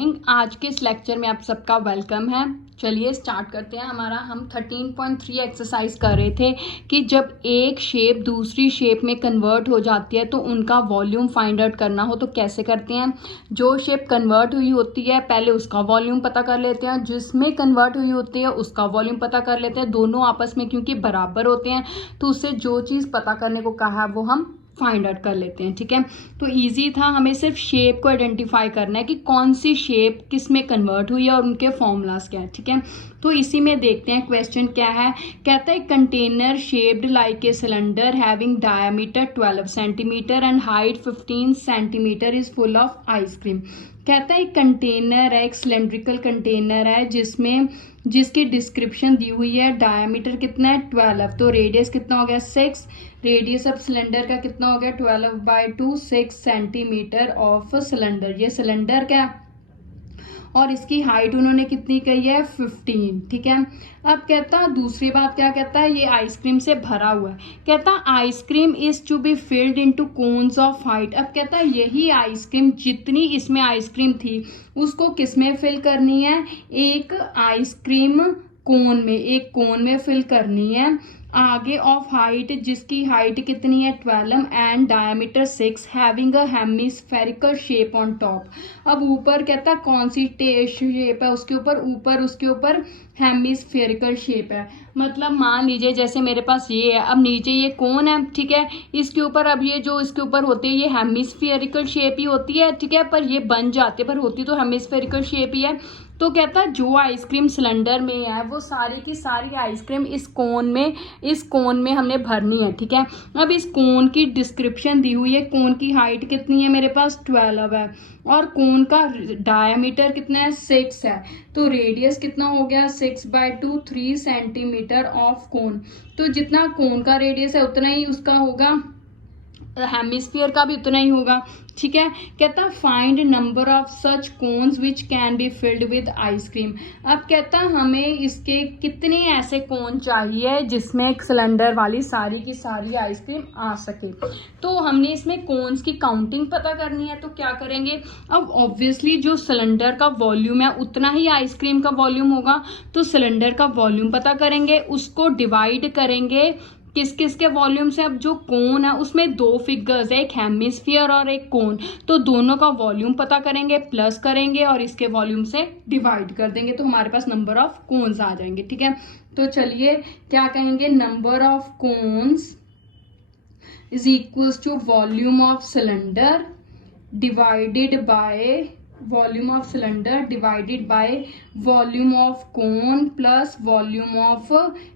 Morning. आज के इस लेक्चर में आप सबका वेलकम है। चलिए स्टार्ट करते हैं। हम 13.3 एक्सरसाइज कर रहे थे कि जब एक शेप दूसरी शेप में कन्वर्ट हो जाती है तो उनका वॉल्यूम फाइंड आउट करना हो तो कैसे करते हैं। जो शेप कन्वर्ट हुई होती है पहले उसका वॉल्यूम पता कर लेते हैं, जिसमें कन्वर्ट हुई होती है उसका वॉल्यूम पता कर लेते हैं। दोनों आपस में क्योंकि बराबर होते हैं तो उससे जो चीज़ पता करने को कहा है वो हम फाइंड आउट कर लेते हैं। ठीक है, तो इजी था, हमें सिर्फ शेप को आइडेंटिफाई करना है कि कौन सी शेप किस में कन्वर्ट हुई है और उनके फॉर्मूलाज क्या है। ठीक है, तो इसी में देखते हैं क्वेश्चन क्या है। कहता है container shaped like a cylinder having diameter 12 centimetre and height 15 centimetre is full of ice cream. कहता है एक कंटेनर है, एक सिलेंड्रिकल कंटेनर है जिसकी डिस्क्रिप्शन दी हुई है। डायमीटर कितना है 12, तो रेडियस कितना हो गया 6। रेडियस ऑफ सिलेंडर का कितना हो गया 12/2, 6 सेंटीमीटर ऑफ सिलेंडर। ये सिलेंडर क्या और इसकी हाइट उन्होंने कितनी कही है 15। ठीक है, अब कहता दूसरी बात क्या कहता है, ये आइसक्रीम से भरा हुआ है। कहता ice cream is to be filled into cones of height. अब कहता है यही आइसक्रीम जितनी इसमें आइसक्रीम थी उसको किस में फिल करनी है, एक आइसक्रीम कोन में, एक कोन में फिल करनी है। आगे ऑफ हाइट जिसकी हाइट कितनी है 12 and diameter 6 having a hemispherical shape on top. अब ऊपर कहता कौन सी शेप है उसके ऊपर उसके ऊपर हेमिस्फेरिकल शेप है। मतलब मान लीजिए जैसे मेरे पास ये है, अब नीचे ये कौन है, ठीक है, इसके ऊपर अब ये जो इसके ऊपर होती है ये हेमिस्फेरिकल शेप ही होती है। ठीक है, पर ये बन जाते पर होती तो हेमिस्फेरिकल शेप ही है। तो कहता है जो आइसक्रीम सिलेंडर में है वो सारी की सारी आइसक्रीम इस कोन में हमने भरनी है। ठीक है, अब इस कोन की डिस्क्रिप्शन दी हुई है। कोन की हाइट कितनी है मेरे पास 12 है और कोन का डायमीटर कितना है 6 है, तो रेडियस कितना हो गया 6/2, 3 सेंटीमीटर ऑफ कोन। तो जितना कोन का रेडियस है उतना ही उसका होगा, हेमिस्फीयर का भी उतना ही होगा। ठीक है, कहता find number of such cones which can be filled with ice cream. अब कहता हमें इसके कितने ऐसे कोन चाहिए जिसमें एक सिलेंडर वाली सारी की सारी आइसक्रीम आ सके। तो हमने इसमें कोन्स की काउंटिंग पता करनी है, तो क्या करेंगे, अब ऑब्वियसली जो सिलेंडर का वॉल्यूम है उतना ही आइसक्रीम का वॉल्यूम होगा। तो सिलेंडर का वॉल्यूम पता करेंगे, उसको डिवाइड करेंगे किस किस के वॉल्यूम से। अब जो कोन है उसमें दो फिगर्स है, एक हेमिस्फीयर और एक कोन, तो दोनों का वॉल्यूम पता करेंगे, प्लस करेंगे और इसके वॉल्यूम से डिवाइड कर देंगे तो हमारे पास नंबर ऑफ कोन्स आ जाएंगे। ठीक है, तो चलिए क्या कहेंगे, number of cones is equals to volume of cylinder divided by volume of cylinder divided by volume of cone plus volume of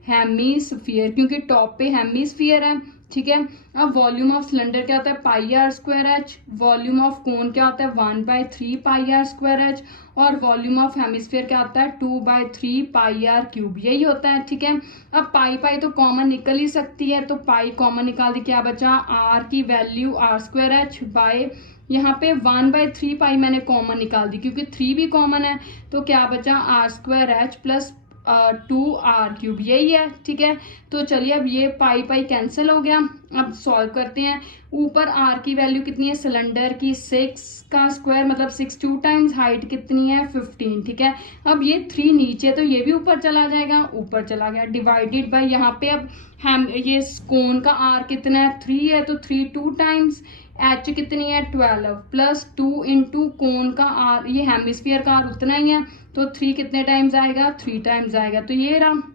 hemisphere, क्योंकि टॉप पे हेमिस्फीयर है। ठीक है, अब वॉल्यूम ऑफ सिलेंडर क्या होता है πr²h, वॉल्यूम ऑफ कोन क्या होता है 1/3 πr²h और वॉल्यूम ऑफ हेमिस्फीयर क्या होता है 2/3 πr³, यही होता है। ठीक है, अब पाई तो कॉमन निकल ही सकती है, तो पाई कॉमन निकाल दी, क्या बचा r की वैल्यू r²h बाय यहाँ पे 1/3 पाई मैंने कॉमन निकाल दी क्योंकि 3 भी कॉमन है, तो क्या बचा r²h प्लस 2r³, यही है। ठीक है, तो चलिए अब ये पाई कैंसिल हो गया। अब सॉल्व करते हैं। ऊपर r की वैल्यू कितनी है सिलेंडर की 6 का स्क्वायर मतलब 6, 2 टाइम्स हाइट कितनी है 15। ठीक है, अब ये 3 नीचे तो ये भी ऊपर चला जाएगा, ऊपर चला गया, डिवाइडेड बाय यहाँ पे अब हम ये कोन का r कितना है 3 है, तो 3 2 टाइम्स, h कितनी है 12 प्लस 2 इंटू कोन का r, ये हेमिस्फीयर का r उतना ही है, तो 3 कितने टाइम्स आएगा 3 टाइम्स आएगा, तो ये रहा।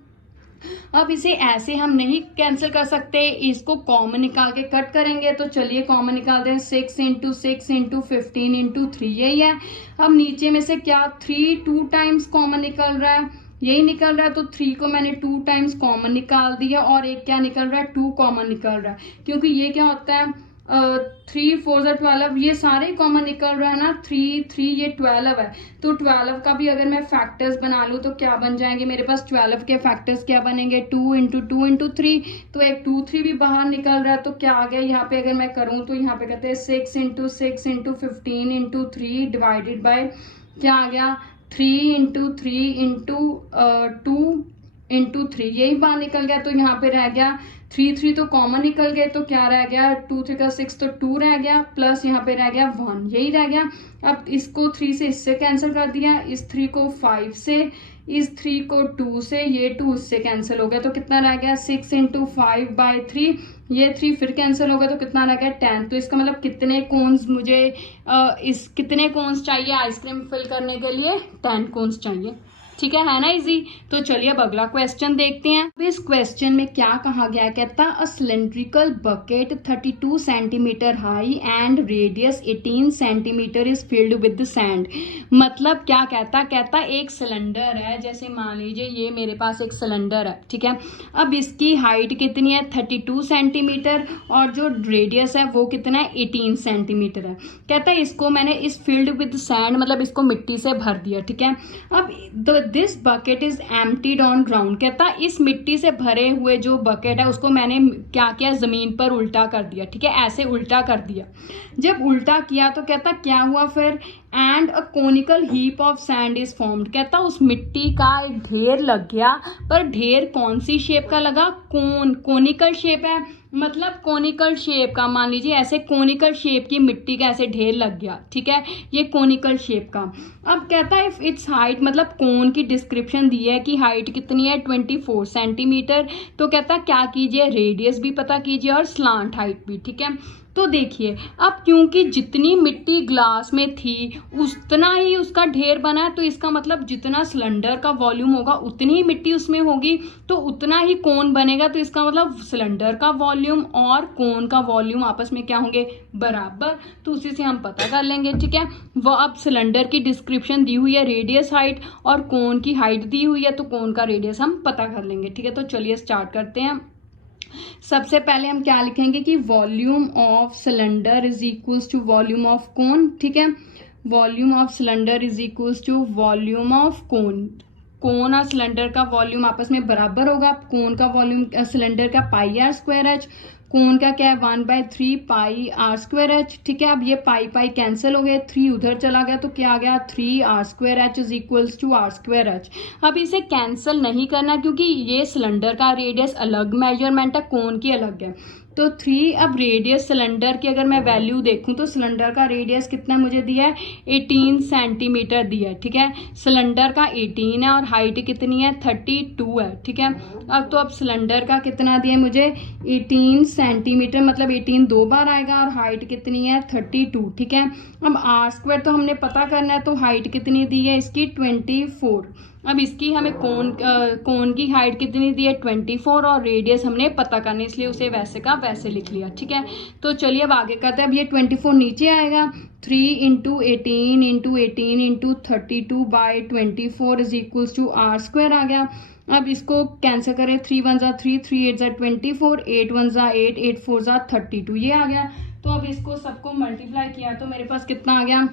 अब इसे ऐसे हम नहीं कैंसिल कर सकते, इसको कॉमन निकाल के कट करेंगे, तो चलिए कॉमन निकालते हैं 6 इंटू 6 इंटू 15 इंटू 3, यही है। अब नीचे में से क्या 3 2 टाइम्स कॉमन निकल रहा है, यही निकल रहा है, तो 3 को मैंने 2 टाइम्स कॉमन निकाल दिया और एक क्या निकल रहा है 2 कॉमन निकल रहा है, क्योंकि ये क्या होता है 3 4 12, ये सारे कॉमन निकल रहा है ना, 3 3 ये 12 है, तो 12 का भी अगर मैं फैक्टर्स बना लूँ तो क्या बन जाएंगे मेरे पास 12 के फैक्टर्स क्या बनेंगे 2 इंटू 2 इंटू 3, तो एक 2 3 भी बाहर निकल रहा है, तो क्या आ गया यहाँ पे अगर मैं करूँ तो यहाँ पे कहते हैं 6 into 6 into 15 into 3 divided by क्या आ गया 3 इंटू 3 इंटू 2 इंटू 3, यही बाहर निकल गया, तो यहाँ पे रह गया 3 तो कॉमन निकल गए, तो क्या रह गया 2 3 का 6, तो 2 रह गया, प्लस यहाँ पे रह गया 1, यही रह गया। अब इसको 3 से इससे कैंसिल कर दिया, इस 3 को 5 से, इस 3 को 2 से, ये 2 इससे कैंसिल हो गया, तो कितना रह गया 6 इंटू 5/3, ये 3 फिर कैंसिल हो गया, तो कितना रह गया 10। तो इसका मतलब कितने कोन्स मुझे कितने कोन्स चाहिए आइसक्रीम फिल करने के लिए, 10 कोन्स चाहिए। ठीक है ना इजी। तो चलिए अब अगला क्वेश्चन देखते हैं। अब इस क्वेश्चन में क्या कहा गया है, कहता a cylindrical bucket 32 centimetre high and radius 18 centimetre is filled with sand. मतलब क्या कहता एक सिलेंडर है, जैसे मान लीजिए ये मेरे पास एक सिलेंडर है, ठीक है। अब इसकी हाइट कितनी है 32 सेंटीमीटर और जो रेडियस है वो कितना है 18 सेंटीमीटर है। कहता है इसको मैंने इस फिल्ड विद सैंड मतलब इसको मिट्टी से भर दिया, ठीक है। अब this bucket is emptied on ground. कहता इस मिट्टी से भरे हुए जो बकेट है उसको मैंने क्या किया, जमीन पर उल्टा कर दिया, ठीक है, ऐसे उल्टा कर दिया। जब उल्टा किया तो कहता क्या हुआ फिर, and a conical heap of sand is formed. कहता उस मिट्टी का एक ढेर लग गया, पर ढेर कौन सी शेप का लगा, कोनिकल शेप है, मतलब कोनिकल शेप का, मान लीजिए ऐसे कोनिकल शेप की मिट्टी का ऐसे ढेर लग गया, ठीक है, ये कोनिकल शेप का। अब कहता है इफ इट्स हाइट, मतलब कोन की डिस्क्रिप्शन दी है कि हाइट कितनी है 24 सेंटीमीटर, तो कहता क्या कीजिए रेडियस भी पता कीजिए और स्लांट हाइट भी, ठीक है। तो देखिए अब क्योंकि जितनी मिट्टी ग्लास में थी उतना ही उसका ढेर बना है, तो इसका मतलब जितना सिलेंडर का वॉल्यूम होगा उतनी ही मिट्टी उसमें होगी, तो उतना ही कोन बनेगा। तो इसका मतलब सिलेंडर का वॉल्यूम और कोन का वॉल्यूम आपस में क्या होंगे, बराबर। तो उसी से हम पता कर लेंगे, ठीक है। वो अब सिलेंडर की डिस्क्रिप्शन दी हुई है, रेडियस हाइट, और कोन की हाइट दी हुई है, तो कोन का रेडियस हम पता कर लेंगे, ठीक है। तो चलिए स्टार्ट करते हैं। सबसे पहले हम क्या लिखेंगे कि volume of cylinder is equals to volume of cone, ठीक है। Volume of cylinder is equals to volume of cone. Cone और सिलेंडर का वॉल्यूम आपस में बराबर होगा। कोन का वॉल्यूम सिलेंडर का πr²h, कोन का क्या है 1/3 πr²h, ठीक है। अब ये पाई कैंसिल हो गए, 3 उधर चला गया, तो क्या आ गया 3r²h is equals to r²h। अब इसे कैंसिल नहीं करना क्योंकि ये सिलेंडर का रेडियस अलग मेजरमेंट है, कोन की अलग है, तो 3। अब रेडियस सिलेंडर की अगर मैं वैल्यू देखूं तो सिलेंडर का रेडियस कितना मुझे दिया है 18 सेंटीमीटर दिया है, ठीक है। सिलेंडर का 18 है और हाइट कितनी है 32 है, ठीक है। अब सिलेंडर का कितना दिया है मुझे 18 सेंटीमीटर, मतलब 18 दो बार आएगा, और हाइट कितनी है 32, ठीक है। अब r² तो हमने पता करना है, तो हाइट कितनी दी है इसकी 24। अब इसकी हमें कोन की हाइट कितनी दी है 24, और रेडियस हमने पता करनी, इसलिए उसे वैसे का वैसे लिख लिया, ठीक है। तो चलिए अब आगे करते हैं। अब ये 24 नीचे आएगा, 3 into 18 into 18 into 32/24 is equals to r² आ गया। अब इसको कैंसिल करें, 3 1 ज़ा 3, 3 8 ज़ा 24, 8 1 ज़ा 8, 8 4 ज़ा 32, ये आ गया। तो अब इसको सबको मल्टीप्लाई किया तो मेरे पास कितना आ गया,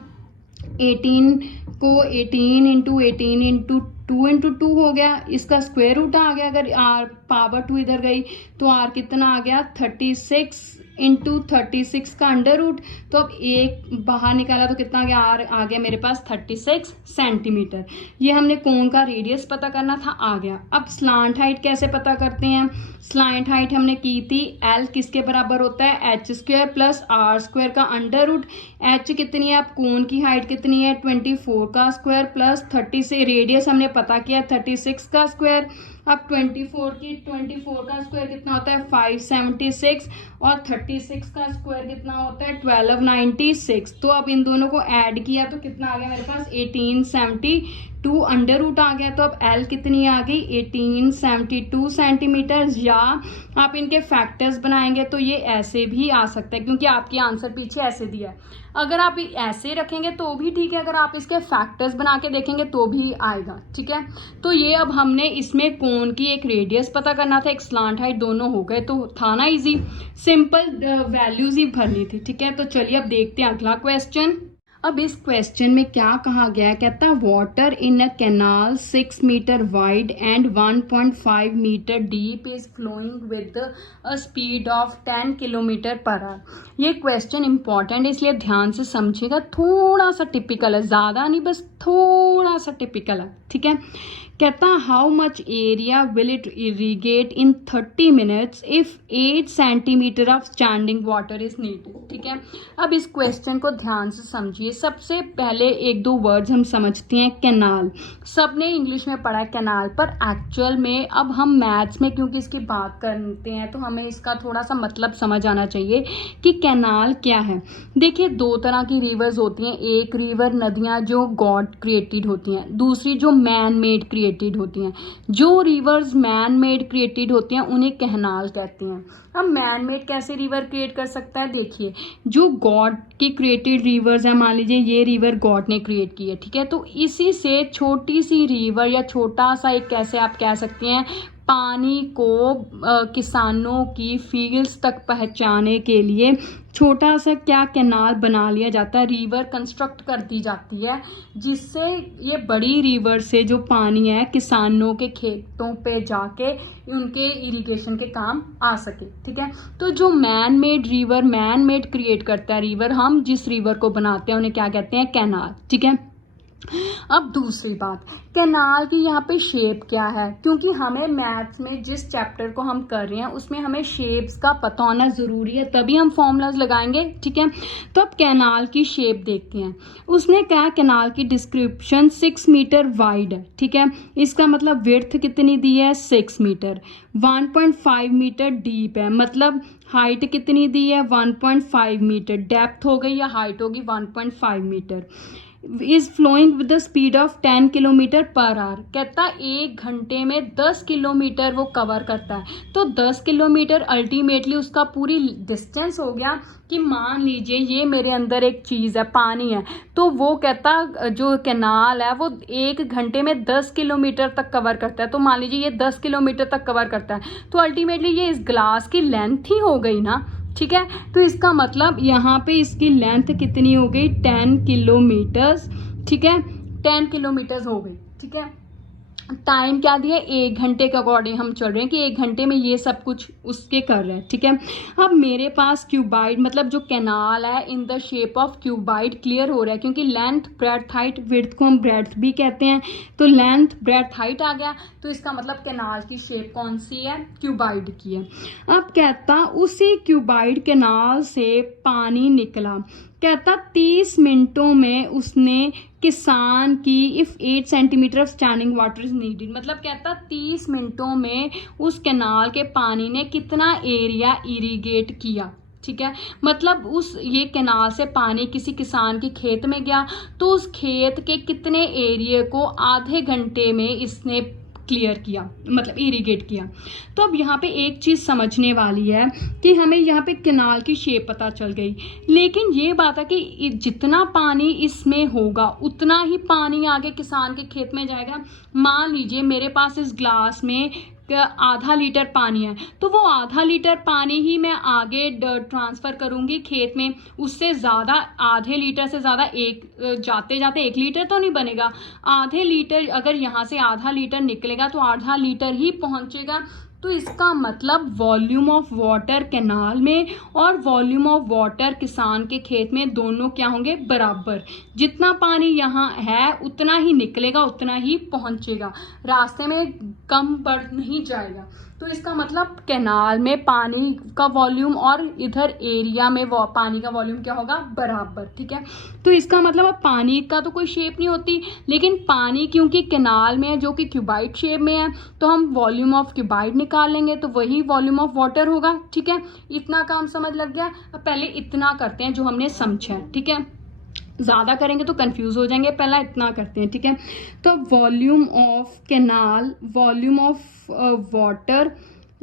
18 को 18 इंटू 18 इंटू 2 इंटू 2 हो गया, इसका स्क्वायर रूट आ गया। अगर r पावर 2 इधर गई तो r कितना आ गया 36 इंटू 36 का अंडर रूट। तो अब एक बाहर निकाला तो कितना आ गया, r आ गया मेरे पास 36 सेंटीमीटर। ये हमने कोन का रेडियस पता करना था, आ गया। अब स्लांट हाइट कैसे पता करते हैं, स्लांट हाइट हमने की थी L किसके बराबर होता है h² प्लस r² का अंडर रूट। h कितनी है, अब कोन की हाइट कितनी है 24 का स्क्वायर प्लस 30 से रेडियस हमने पता किया 36 का स्क्वायर। अब 24 का स्क्वायर कितना होता है 576, और 36 का स्क्वायर कितना होता है 1296। तो अब इन दोनों को ऐड किया तो कितना आ गया मेरे पास 1872 अंडर रूट आ गया। तो अब L कितनी आ गई 1872 सेंटीमीटर, या आप इनके फैक्टर्स बनाएंगे तो ये ऐसे भी आ सकता है, क्योंकि आपकी आंसर पीछे ऐसे दिया है। अगर आप ऐसे रखेंगे तो भी ठीक है, अगर आप इसके फैक्टर्स बना के देखेंगे तो भी आएगा, ठीक है। तो ये अब हमने इसमें कोन की एक रेडियस पता करना था, एक स्लांट हाइट, दोनों हो गए, तो था ना इजी, सिंपल वैल्यूज ही भरनी थी, ठीक है। तो चलिए अब देखते हैं अगला क्वेश्चन। अब इस क्वेश्चन में क्या कहा गया है, कहता है water in a canal 6 metre wide and 1.5 metre deep is flowing with a speed of 10 kilometre per hour. ये क्वेश्चन इंपॉर्टेंट है इसलिए ध्यान से समझिएगा, थोड़ा सा टिपिकल है, ज़्यादा नहीं, बस थोड़ा सा टिपिकल है, ठीक है। कहता how much area will it irrigate in 30 minutes if 8 centimetre of standing water is needed. ठीक है, अब इस क्वेश्चन को ध्यान से समझिए। सबसे पहले एक दो वर्ड्स हम समझते हैं। कैनाल, सबने इंग्लिश में पढ़ा है कैनाल, पर एक्चुअल में अब हम मैथ्स में क्योंकि इसकी बात करते हैं तो हमें इसका थोड़ा सा मतलब समझ आना चाहिए कि कैनाल क्या है। देखिए, दो तरह की रिवर्स होती हैं। एक रिवर नदियाँ जो गॉड क्रिएटेड होती हैं, दूसरी जो मैन मेड क्रिएटेड होती हैं। जो रिवर्स मैन मेड क्रिएटेड होती हैं उन्हें कैनाल कहते हैं। अब मैन मेड कैसे रिवर क्रिएट कर सकता है? देखिए, जो गॉड की क्रिएटेड रिवर्स है, मान लीजिए ये रिवर गॉड ने क्रिएट की है, ठीक है, तो इसी से छोटी सी रिवर या छोटा सा एक, कैसे आप कह सकते हैं, पानी को किसानों की फील्ड्स तक पहुंचाने के लिए छोटा सा क्या कैनाल बना लिया जाता है, रिवर कंस्ट्रक्ट कर दी जाती है, जिससे ये बड़ी रिवर से जो पानी है किसानों के खेतों पे जाके उनके इरिगेशन के काम आ सके। ठीक है, तो जो man made river, man made create करता है रिवर, हम जिस रिवर को बनाते हैं उन्हें क्या कहते हैं? कैनाल। ठीक है, अब दूसरी बात, कैनाल की यहाँ पे शेप क्या है, क्योंकि हमें मैथ्स में जिस चैप्टर को हम कर रहे हैं उसमें हमें शेप्स का पता होना ज़रूरी है, तभी हम फॉर्मूलाज लगाएंगे। ठीक है, तो अब कैनाल की शेप देखते हैं। उसने क्या, कैनाल की डिस्क्रिप्शन 6 मीटर वाइड है। ठीक है, इसका मतलब विड्थ कितनी दी है? 6 मीटर। 1.5 मीटर डीप है, मतलब हाइट कितनी दी है? 1.5 मीटर। डेप्थ हो गई या हाइट होगी 1.5 metre. Is flowing with the speed of 10 kilometre per hour. कहता 1 घंटे में 10 किलोमीटर वो कवर करता है। तो 10 किलोमीटर अल्टीमेटली उसका पूरी डिस्टेंस हो गया कि मान लीजिए ये मेरे अंदर एक चीज़ है, पानी है, तो वो कहता जो कैनाल है वो 1 घंटे में 10 किलोमीटर तक कवर करता है। तो मान लीजिए ये 10 किलोमीटर तक कवर करता है, तो अल्टीमेटली ये इस ग्लास की लेंथ ही हो गई ना। ठीक है, तो इसका मतलब यहाँ पे इसकी लेंथ कितनी हो गई? 10 किलोमीटर्स। ठीक है, 10 किलोमीटर्स हो गई। ठीक है, टाइम क्या दिया? 1 घंटे के अकॉर्डिंग हम चल रहे हैं कि 1 घंटे में ये सब कुछ उसके कर रहे हैं। ठीक है, अब मेरे पास क्यूबाइड, मतलब जो कैनाल है in the shape of cuboid clear हो रहा है, क्योंकि लेंथ, ब्रेड्थ, हाइट, विड्थ को हम ब्रेड्थ भी कहते हैं, तो लेंथ, ब्रेड्थ, हाइट आ गया, तो इसका मतलब कैनाल की शेप कौन सी है? क्यूबाइड की है। अब कहता उसी क्यूबाइड कैनाल से पानी निकला। कहता 30 मिनटों में उसने किसान की if 8 centimetre of standing water is needed, मतलब कहता 30 मिनटों में उस कैनाल के पानी ने कितना एरिया इरिगेट किया। ठीक है, मतलब उस ये कैनाल से पानी किसी किसान के खेत में गया तो उस खेत के कितने एरिया को आधे घंटे में इसने क्लियर किया, मतलब इरिगेट किया। तो अब यहाँ पे एक चीज़ समझने वाली है कि हमें यहाँ पे कैनाल की शेप पता चल गई, लेकिन ये बात है कि जितना पानी इसमें होगा उतना ही पानी आगे किसान के खेत में जाएगा। मान लीजिए मेरे पास इस ग्लास में आधा लीटर पानी है, तो वो आधा लीटर पानी ही मैं आगे ट्रांसफ़र करूँगी खेत में, उससे ज़्यादा, आधे लीटर से ज़्यादा एक जाते जाते 1 लीटर तो नहीं बनेगा। आधे लीटर अगर यहाँ से आधा लीटर निकलेगा तो आधा लीटर ही पहुँचेगा। तो इसका मतलब वॉल्यूम ऑफ वाटर कैनाल में और वॉल्यूम ऑफ वाटर किसान के खेत में दोनों क्या होंगे? बराबर। जितना पानी यहाँ है उतना ही निकलेगा, उतना ही पहुँचेगा, रास्ते में कम बढ़ नहीं जाएगा। तो इसका मतलब कैनाल में पानी का वॉल्यूम और इधर एरिया में पानी का वॉल्यूम क्या होगा? बराबर। ठीक है, तो इसका मतलब अब पानी का तो कोई शेप नहीं होती, लेकिन पानी क्योंकि कैनाल में है जो कि क्यूबाइड शेप में है, तो हम वॉल्यूम ऑफ क्यूबाइड निकाल लेंगे तो वही वॉल्यूम ऑफ वाटर होगा। ठीक है, इतना काम समझ लग गया। अब पहले इतना करते हैं जो हमने समझा है। ठीक है, ज़्यादा करेंगे तो कंफ्यूज हो जाएंगे, पहला इतना करते हैं। ठीक है, तो volume of canal, volume of water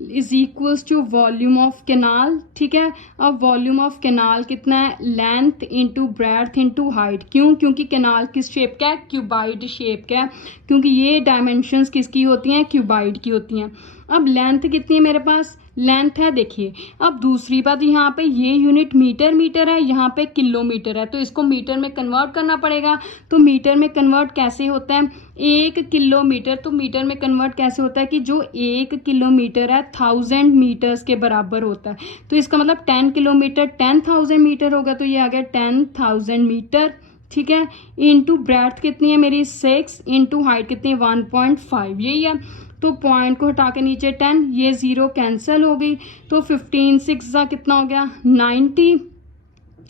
is equals to volume of canal. ठीक है, अब वॉल्यूम ऑफ कैनाल कितना है? Length into breadth into height. क्यों? क्योंकि कैनाल किस शेप का है? क्यूबाइड शेप का है, क्योंकि ये डायमेंशंस किसकी होती हैं? क्यूबाइड की होती हैं। अब लेंथ कितनी है मेरे पास? लेंथ है, देखिए। अब दूसरी बात, यहाँ पे ये यूनिट मीटर है, यहाँ पे किलोमीटर है, तो इसको मीटर में कन्वर्ट करना पड़ेगा। तो मीटर में कन्वर्ट कैसे होता है? 1 किलोमीटर, तो मीटर में कन्वर्ट कैसे होता है कि जो 1 किलोमीटर है 1000 मीटर्स के बराबर होता है। तो इसका मतलब 10 किलोमीटर 10,000 मीटर होगा, तो ये आ गया 10,000 मीटर। ठीक है, इंटू ब्रेड्थ कितनी है मेरी 6, इंटू हाइट कितनी है 1.5, यही है। तो पॉइंट को हटा के नीचे 10, ये 0 कैंसिल हो गई, तो 15 6 कितना हो गया 90,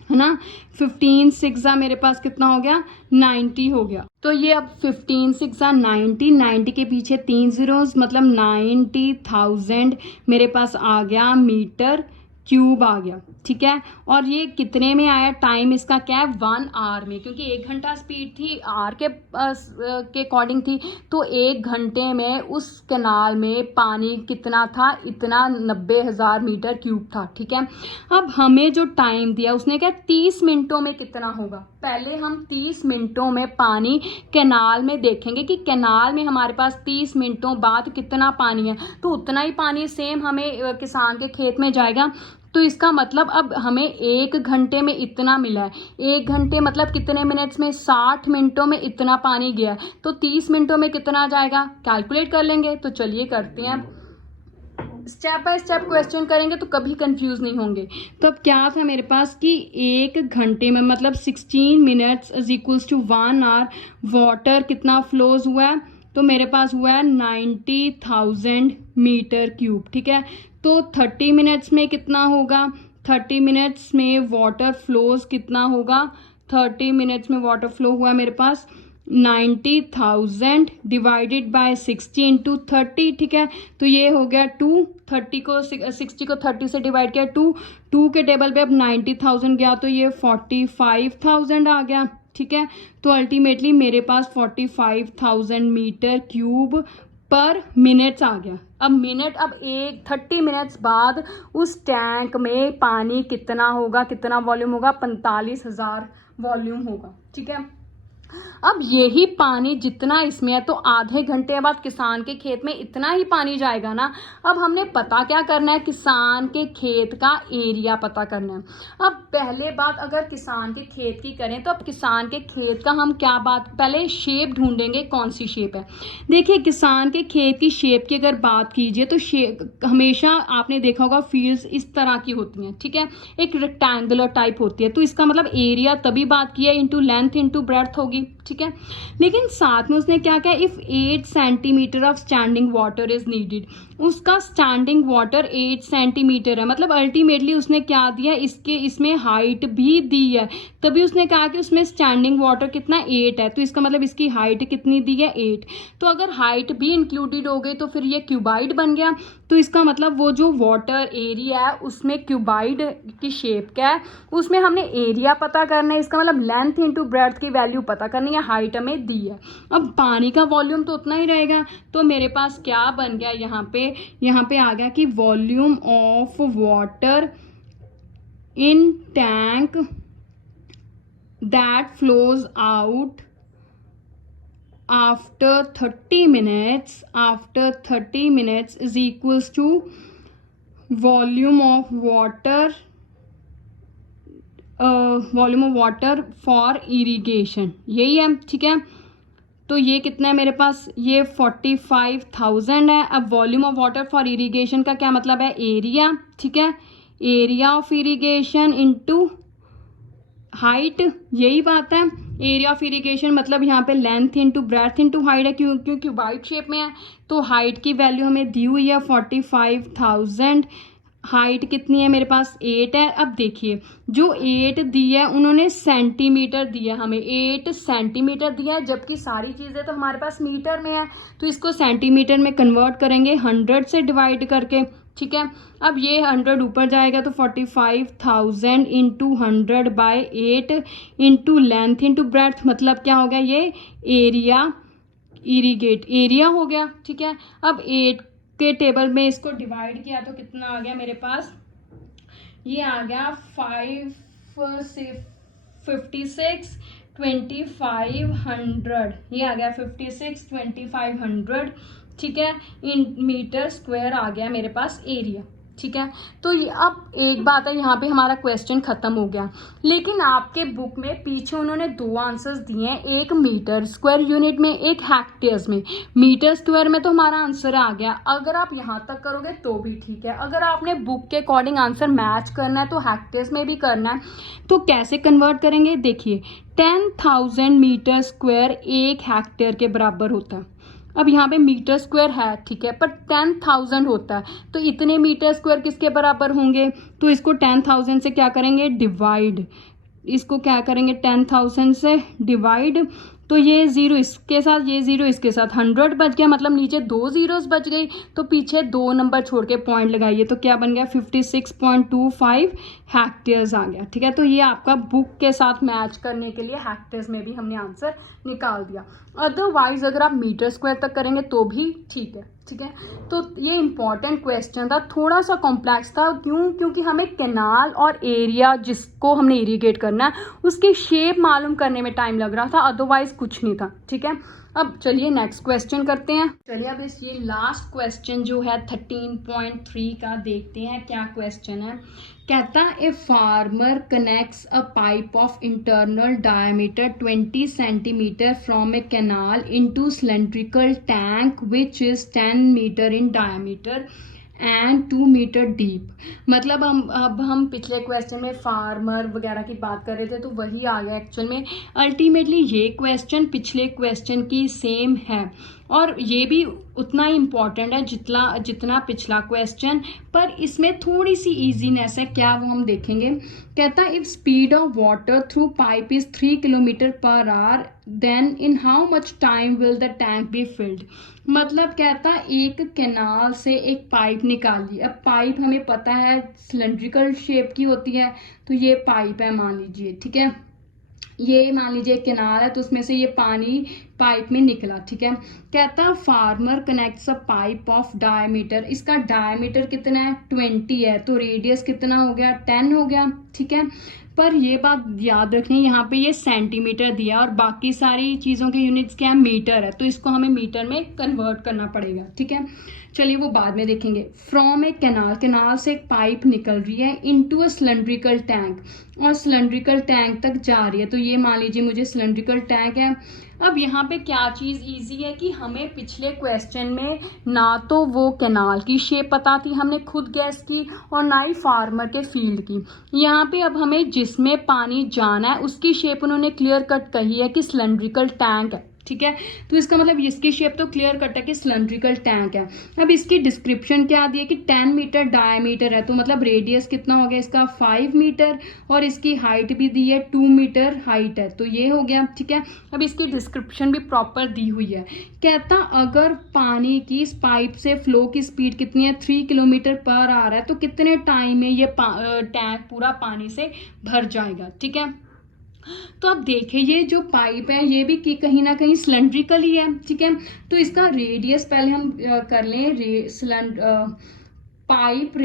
है ना। 15 6 मेरे पास कितना हो गया 90 हो गया। तो ये अब 15 6 90, 90 के पीछे 3 zeros मतलब 90,000 मेरे पास आ गया मीटर क्यूब आ गया, ठीक है। और ये कितने में आया, टाइम इसका क्या है 1 आवर में, क्योंकि 1 घंटा स्पीड थी आर के अकॉर्डिंग थी, तो 1 घंटे में उस कैनाल में पानी कितना था, इतना 90,000 मीटर क्यूब था, ठीक है। अब हमें जो टाइम दिया उसने क्या 30 मिनटों में कितना होगा। पहले हम 30 मिनटों में पानी कैनाल में देखेंगे कि कैनाल में हमारे पास 30 मिनटों बाद कितना पानी है, तो उतना ही पानी सेम हमें किसान के खेत में जाएगा। तो इसका मतलब अब हमें 1 घंटे में इतना मिला है, 1 घंटे मतलब कितने मिनट्स में 60 मिनटों में इतना पानी गया, तो 30 मिनटों में कितना जाएगा कैलकुलेट कर लेंगे। तो चलिए करते हैं, स्टेप बाय स्टेप क्वेश्चन करेंगे तो कभी कंफ्यूज नहीं होंगे। तो अब क्या था मेरे पास कि 1 घंटे में मतलब 16 minutes is equals to 1 hour, water कितना फ्लोज हुआ है, तो मेरे पास हुआ है 90,000 मीटर क्यूब, ठीक है। तो 30 मिनट्स में कितना होगा, 30 मिनट्स में वाटर फ्लोज कितना होगा, 30 मिनट्स में वाटर फ्लो हुआ मेरे पास 90,000 डिवाइडेड बाय 60 इंटू 30, ठीक है। तो ये हो गया 2, 30 को 60 को 30 से डिवाइड किया 2 के टेबल पे अब 90,000 गया, तो ये 45,000 आ गया, ठीक है। तो अल्टीमेटली मेरे पास 45,000 मीटर क्यूब पर मिनट्स आ गया। अब मिनट, अब 30 मिनट्स बाद उस टैंक में पानी कितना होगा, कितना वॉल्यूम होगा, 45,000 वॉल्यूम होगा, ठीक है। अब यही पानी जितना इसमें है तो आधे घंटे बाद किसान के खेत में इतना ही पानी जाएगा ना। अब हमने पता क्या करना है, किसान के खेत का एरिया पता करना है। अब पहले बात अगर किसान के खेत की करें तो अब किसान के खेत का हम क्या बात, पहले शेप ढूंढेंगे, कौन सी शेप है। देखिए किसान के खेत की शेप की अगर बात कीजिए तो शेप हमेशा आपने देखा होगा फील्ड्स इस तरह की होती हैं, ठीक है, एक रेक्टेंगुलर टाइप होती है। तो इसका मतलब एरिया तभी बात की है इंटू लेंथ इंटू ब्रेड्थ होगी, ठीक है। लेकिन साथ में उसने क्या कहा, if 8 centimetre of standing water is needed, उसका स्टैंडिंग वाटर 8 सेंटीमीटर है, मतलब अल्टीमेटली उसने क्या दिया, इसमें हाइट भी दी है, तभी उसने कहा कि उसमें स्टैंडिंग वाटर कितना 8 है, तो इसका मतलब इसकी हाइट कितनी दी है 8। तो अगर हाइट भी इंक्लूडेड हो गई तो फिर ये क्यूबाइड बन गया। तो इसका मतलब वो जो वाटर एरिया है उसमें क्यूबाइड की शेप क्या है, उसमें हमने एरिया पता करना है, इसका मतलब लेंथ इंटू ब्रेड्थ की वैल्यू पता करनी है, हाइट हमें दी है। अब पानी का वॉल्यूम तो उतना ही रहेगा, तो मेरे पास क्या बन गया यहाँ पे आ गया कि volume of water in tank that flows out after 30 minutes is equals to volume of water for irrigation, यही है, ठीक है। तो ये कितना है मेरे पास, ये 45,000 है। अब volume of water for irrigation का क्या मतलब है, एरिया, ठीक है, area of irrigation into height, यही बात है। एरिया ऑफ इरिगेशन मतलब यहाँ पे length into breadth into height है, क्योंकि क्यूबाइड शेप में है, तो हाइट की वैल्यू हमें दी हुई है 45,000। हाइट कितनी है मेरे पास 8 है। अब देखिए जो 8 दी है उन्होंने सेंटीमीटर दिया, हमें 8 सेंटीमीटर दिया है, जबकि सारी चीज़ें तो हमारे पास मीटर में है, तो इसको सेंटीमीटर में कन्वर्ट करेंगे 100 से डिवाइड करके, ठीक है। अब ये 100 ऊपर जाएगा तो 45,000 into 100 by 8 into length into breadth, मतलब क्या हो गया, ये एरिया हो गया, ठीक है। अब 8 के टेबल में इसको डिवाइड किया तो कितना आ गया मेरे पास, ये आ गया 56 2500, ये आ गया 56 2500, ठीक है, इन मीटर स्क्वायर आ गया मेरे पास एरिया, ठीक है। तो ये अब एक बात है, यहाँ पे हमारा क्वेश्चन खत्म हो गया, लेकिन आपके बुक में पीछे उन्होंने दो आंसर्स दिए हैं, एक मीटर स्क्वायर यूनिट में, एक हेक्टेयर्स में। मीटर स्क्वायर में तो हमारा आंसर आ गया, अगर आप यहाँ तक करोगे तो भी ठीक है। अगर आपने बुक के अकॉर्डिंग आंसर मैच करना है तो हेक्टेयर्स में भी करना है। तो कैसे कन्वर्ट करेंगे, देखिए 10,000 मीटर स्क्वायर एक हेक्टेयर के बराबर होता है। अब यहाँ पे मीटर स्क्वायर है, ठीक है, पर 10,000 होता है, तो इतने मीटर स्क्वायर किसके बराबर होंगे, तो इसको 10,000 से क्या करेंगे, डिवाइड, इसको क्या करेंगे 10,000 से डिवाइड, तो ये ज़ीरो इसके साथ, ये ज़ीरो इसके साथ, 100 बच गया, मतलब नीचे दो ज़ीरोस बच गई, तो पीछे दो नंबर छोड़ के पॉइंट लगाइए, तो क्या बन गया 56.25 हेक्टेयर्स आ गया, ठीक है। तो ये आपका बुक के साथ मैच करने के लिए हेक्टेयर्स में भी हमने आंसर निकाल दिया। अदरवाइज अगर आप मीटर स्क्वायर तक करेंगे तो भी ठीक है, ठीक है। तो ये इंपॉर्टेंट क्वेश्चन था, थोड़ा सा कॉम्प्लेक्स था, क्यों, क्योंकि हमें कैनाल और एरिया जिसको हमने इरीगेट करना है उसकी शेप मालूम करने में टाइम लग रहा था, अदरवाइज कुछ नहीं था, ठीक है। अब चलिए नेक्स्ट क्वेश्चन करते हैं। चलिए अब इस ये लास्ट क्वेश्चन जो है 13.3 का देखते हैं क्या क्वेश्चन है। कहता a farmer connects a pipe of internal diameter 20 centimetre from a canal into cylindrical tank which is 10 metre in diameter and 2 metre deep. मतलब हम पिछले क्वेश्चन में फार्मर वगैरह की बात कर रहे थे, तो वही आ गया एक्चुअल में। अल्टीमेटली ये क्वेश्चन पिछले क्वेश्चन की सेम है और ये भी उतना ही इम्पॉर्टेंट है जितना पिछला क्वेश्चन, पर इसमें थोड़ी सी इजीनेस है, क्या वो हम देखेंगे। कहता if speed of water through pipe is 3 kilometre per hour then in how much time will the tank be filled. मतलब कहता एक कैनाल से एक पाइप निकाली, अब पाइप हमें पता है सिलेंड्रिकल शेप की होती है, तो ये पाइप है मान लीजिए, ठीक है, ये मान लीजिए कैनाल है, तो उसमें से ये पानी पाइप में निकला, ठीक है। कहता farmer connects a pipe of diameter, इसका डायमीटर कितना है 20 है, तो रेडियस कितना हो गया 10 हो गया, ठीक है। पर ये बात याद रखनी, यहाँ पे ये सेंटीमीटर दिया और बाकी सारी चीज़ों के यूनिट्स क्या है मीटर है, तो इसको हमें मीटर में कन्वर्ट करना पड़ेगा, ठीक है। चलिए वो बाद में देखेंगे। फ्रॉम ए कैनाल, कैनाल से एक पाइप निकल रही है इनटू अ सिलेंड्रिकल टैंक, और सिलेंड्रिकल टैंक तक जा रही है, तो ये मान लीजिए मुझे सिलेंड्रिकल टैंक है। अब यहाँ पे क्या चीज़ इजी है कि हमें पिछले क्वेश्चन में ना तो वो कैनाल की शेप पता थी, हमने खुद गैस की, और ना ही फार्मर के फील्ड की। यहाँ पे अब हमें जिसमें पानी जाना है उसकी शेप उन्होंने क्लियर कट कही है कि सिलेंड्रिकल टैंक है, ठीक है। तो इसका मतलब इसकी शेप तो क्लियर कट है कि सिलेंड्रिकल टैंक है। अब इसकी डिस्क्रिप्शन क्या दी है कि 10 मीटर डायमीटर है, तो मतलब रेडियस कितना हो गया इसका 5 मीटर, और इसकी हाइट भी दी है 2 मीटर हाइट है, तो ये हो गया, ठीक है। अब इसकी डिस्क्रिप्शन भी प्रॉपर दी हुई है। कहता अगर पानी की इस पाइप से फ्लो की स्पीड कितनी है 3 किलोमीटर पर आ रहा है, तो कितने टाइम में ये टैंक पूरा पानी से भर जाएगा, ठीक है। तो अब देखिए ये जो पाइप है ये भी कहीं ना कहीं सिलेंड्रिकल ही है, ठीक है। तो इसका रेडियस पहले हम कर लें, पाइप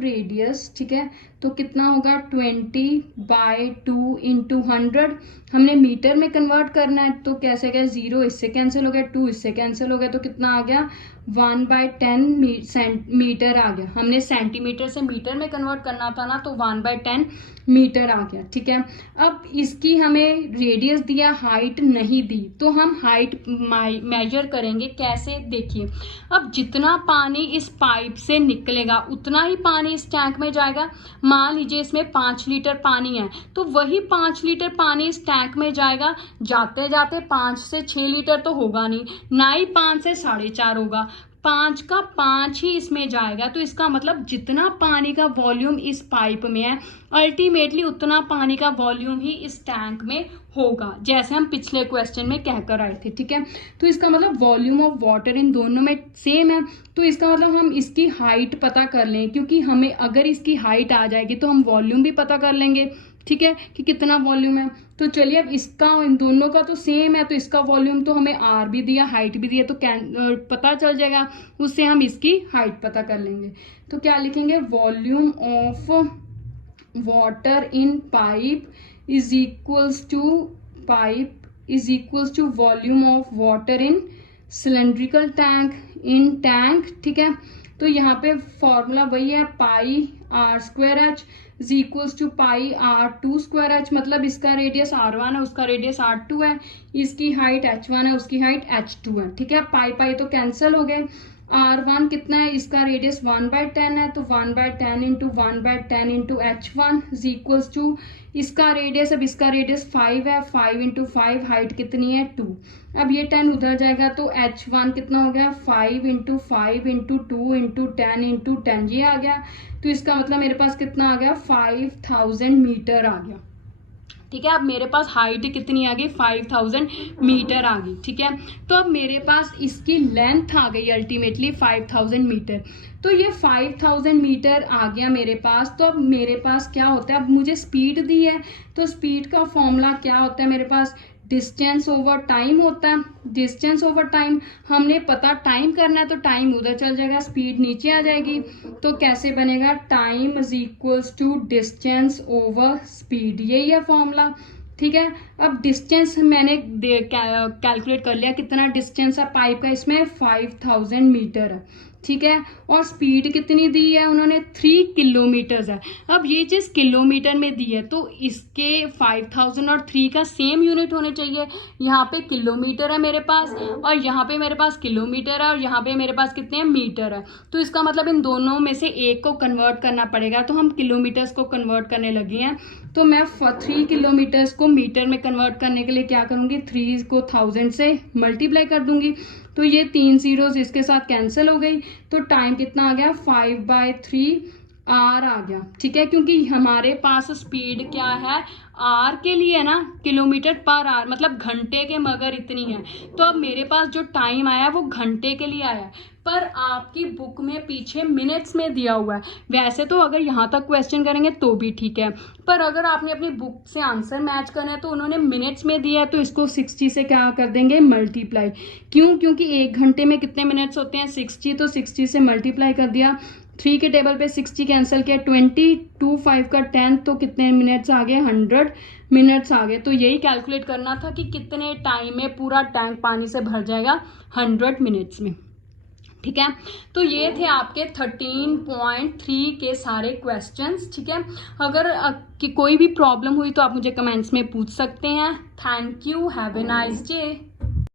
रेडियस, ठीक है। तो कितना होगा 20/2 इंटू 100, हमने मीटर में कन्वर्ट करना है, तो कैसे गया 0 इससे कैंसिल हो गया, 2 इससे कैंसिल हो गया, तो कितना आ गया 1/10 मीटर आ गया। हमने सेंटीमीटर से मीटर में कन्वर्ट करना था ना, तो 1/10 मीटर आ गया, ठीक है। अब इसकी हमें रेडियस दिया, हाइट नहीं दी, तो हम हाइट मेजर करेंगे कैसे, देखिए। अब जितना पानी इस पाइप से निकलेगा उतना ही पानी इस टैंक में जाएगा। मान लीजिए इसमें 5 लीटर पानी है, तो वही 5 लीटर पानी इस टैंक में जाएगा। जाते जाते 5 से 6 लीटर तो होगा नहीं, ना ही 5 से 4.5 होगा, 5 का 5 ही इसमें जाएगा। तो इसका मतलब जितना पानी का वॉल्यूम इस पाइप में है अल्टीमेटली उतना पानी का वॉल्यूम ही इस टैंक में होगा, जैसे हम पिछले क्वेश्चन में कहकर आए थे, ठीक है। तो इसका मतलब वॉल्यूम ऑफ वाटर इन दोनों में सेम है, तो इसका मतलब हम इसकी हाइट पता कर लें, क्योंकि हमें अगर इसकी हाइट आ जाएगी तो हम वॉल्यूम भी पता कर लेंगे, ठीक है, कि कितना वॉल्यूम है। तो चलिए अब इसका इन दोनों का तो सेम है, तो इसका वॉल्यूम तो हमें आर भी दिया हाइट भी दिया, तो पता चल जाएगा, उससे हम इसकी हाइट पता कर लेंगे। तो क्या लिखेंगे, volume of water in pipe is equals to volume of water in cylindrical tank in tank, ठीक है। तो यहाँ पे फॉर्मूला वही है, pi r square h is equals to pi r two square h, मतलब इसका रेडियस R1 है, उसका रेडियस R2 है, इसकी हाइट H1 है, उसकी हाइट H2 है। ठीक है, पाई पाई तो कैंसिल हो गए। R1 कितना है, इसका रेडियस 1/10 है, तो 1/10 into 1/10 into H1 is equals to इसका रेडियस, अब इसका रेडियस 5 है, 5 इंटू 5, हाइट कितनी है 2। अब ये 10 उधर जाएगा तो H1 कितना हो गया, 5 इंटू 5 इंटू 2 इंटू 10 इंटू 10, ये आ गया। तो इसका मतलब मेरे पास कितना आ गया, 5000 मीटर आ गया। ठीक है, अब मेरे पास हाइट कितनी आ गई, 5000 मीटर आ गई। ठीक है, तो अब मेरे पास इसकी लेंथ आ गई अल्टीमेटली 5000 मीटर। तो ये 5000 मीटर आ गया मेरे पास। तो अब मेरे पास क्या होता है, अब मुझे स्पीड दी है, तो स्पीड का फॉर्मूला क्या होता है मेरे पास, डिस्टेंस ओवर टाइम होता है। डिस्टेंस ओवर टाइम हमने पता टाइम करना है, तो टाइम उधर चल जाएगा, स्पीड नीचे आ जाएगी। तो कैसे बनेगा, time is equals to distance over speed, यही है फॉर्मूला। ठीक है, अब डिस्टेंस मैंने कैलकुलेट कर लिया, कितना डिस्टेंस है पाइप का, इसमें 5000 मीटर है। ठीक है, और स्पीड कितनी दी है उन्होंने, 3 किलोमीटर्स है। अब ये चीज़ किलोमीटर में दी है, तो इसके 5000 और 3 का सेम यूनिट होने चाहिए। यहाँ पे किलोमीटर है मेरे पास, और यहाँ पे मेरे पास किलोमीटर है, और यहाँ पे मेरे पास कितने हैं, मीटर है। तो इसका मतलब इन दोनों में से एक को कन्वर्ट करना पड़ेगा, तो हम किलोमीटर्स को कन्वर्ट करने लगे हैं। तो मैं 3 किलोमीटर्स को मीटर में कन्वर्ट करने के लिए क्या करूँगी, 3 को 1000 से मल्टीप्लाई कर दूंगी। तो ये 3 जीरोज इसके साथ कैंसिल हो गई, तो टाइम कितना आ गया, 5/3 आर आ गया। ठीक है, क्योंकि हमारे पास स्पीड क्या है, आर के लिए ना, किलोमीटर पर आर, मतलब घंटे के मगर इतनी है। तो अब मेरे पास जो टाइम आया वो घंटे के लिए आया, पर आपकी बुक में पीछे मिनट्स में दिया हुआ है। वैसे तो अगर यहाँ तक क्वेश्चन करेंगे तो भी ठीक है, पर अगर आपने अपनी बुक से आंसर मैच करना है तो उन्होंने मिनट्स में दिया है, तो इसको 60 से क्या कर देंगे, मल्टीप्लाई। क्यों, क्योंकि 1 घंटे में कितने मिनट्स होते हैं, 60, तो 60 से मल्टीप्लाई कर दिया। 3 के टेबल पे 60 कैंसिल किया, 20, 2 5 का 10, तो कितने मिनट्स आ गए, 100 मिनट्स आ गए। तो यही कैलकुलेट करना था कि कितने टाइम में पूरा टैंक पानी से भर जाएगा, 100 मिनट्स में। ठीक है, तो ये थे आपके 13.3 के सारे क्वेश्चंस। ठीक है, अगर कि कोई भी प्रॉब्लम हुई तो आप मुझे कमेंट्स में पूछ सकते हैं। Thank you, have a nice day.